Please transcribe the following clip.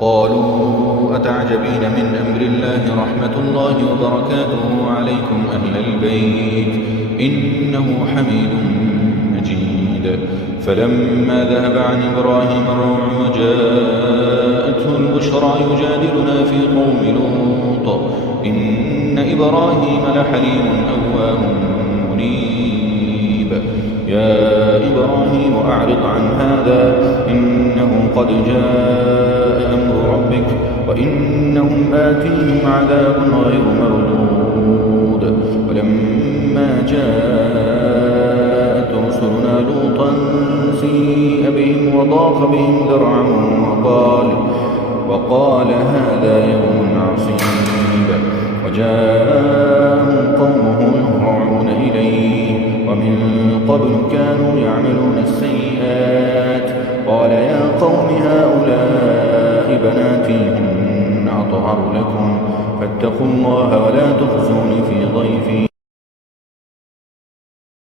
قالوا أتعجبين من أمر الله رحمة الله وبركاته عليكم أهل البيت إنه حميد مجيد. فلما ذهب عن إبراهيم الروع وجاءته البشرى يجادلنا في قوم لوط إن إبراهيم لحليم أواه منيب. يا إبراهيم أعرض عن هذا إنه قد جاء أمر ربك وإنهم آتيهم عذاب غير مردود. ولما جاءت رسلنا لوطا سيء بهم وضاق بهم ذرعا وقال هذا يوم عصيب. وجاءهم قومه يهرعون إليه ومن قبل كانوا يعملون السيئات. قال يا قوم هؤلاء بناتي هن أطهر لكم فاتقوا الله ولا تخزوني في ضيفي.